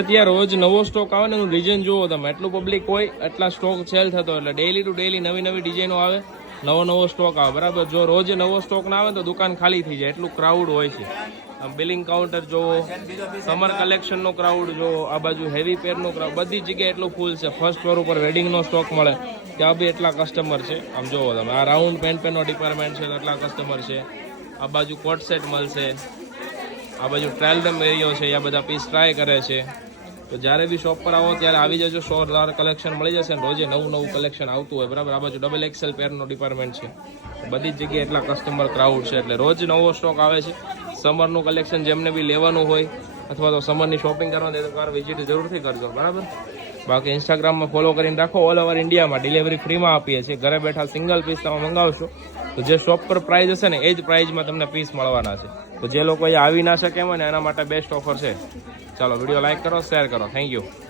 અત્યારે રોજ નવો સ્ટોક આવે ને એનું રીઝન જુઓ તમે, એટલું પબ્લિક હોય એટલા સ્ટોક સેલ થતો, એટલે ડેઈલી ટુ ડેઈલી નવી નવી ડિઝાઇનો આવે, નવો સ્ટોક આવે, બરાબર. જો રોજ નવો સ્ટોક ના આવે તો દુકાન ખાલી થઈ જાય, એટલું ક્રાઉડ હોય છે. આમ બિલિંગ કાઉન્ટર જોવો, સમર કલેક્શનનો ક્રાઉડ જોવો, આ બાજુ હેવી પેરનો ક્રાઉડ, બધી જગ્યાએ એટલું ફૂલ છે. ફર્સ્ટ ફ્લોર ઉપર વેડિંગનો સ્ટોક મળે, ત્યાં બી એટલા કસ્ટમર છે. આમ જોવો તમે, આ રાઉન્ડ પેનનો ડિપાર્ટમેન્ટ છે તો એટલા કસ્ટમર છે. આ બાજુ કોટ સેટ મળશે, આ બાજુ ટ્રાયલ રૂમ એરિયો છે, આ બધા પીસ ટ્રાય કરે છે. તો જ્યારે બી શોપ પર આવો ત્યારે આવી જજો, 100 કલેક્શન મળી જશે ને રોજે નવું કલેક્શન આવતું હોય, બરાબર. આ બાજુ ડબલ XL પેરનો ડિપાર્ટમેન્ટ છે, બધી જ જગ્યાએ એટલા કસ્ટમર ક્રાઉડ છે, એટલે રોજ નવો સ્ટોક આવે છે. સમરનું કલેક્શન જેમને બી લેવાનું હોય અથવા તો સમરની શોપિંગ કરવાની તો કાર વિઝિટ જરૂરથી કરજો, બરાબર. બાકી ઇન્સ્ટાગ્રામમાં ફોલો કરીને રાખો. ઓલ ઓવર ઇન્ડિયામાં ડિલિવરી ફ્રીમાં આપીએ છીએ. ઘરે બેઠા સિંગલ પીસ તમે મંગાવશો તો જે શોપ પર પ્રાઇસ હશે ને એ જ પ્રાઇસમાં તમને પીસ મળવાના છે. તો જે લોકો આવી ના શકે એમ ને એના માટે બેસ્ટ ઓફર છે. ચાલો વિડીયો લાઈક કરો, શેર કરો. Thank you.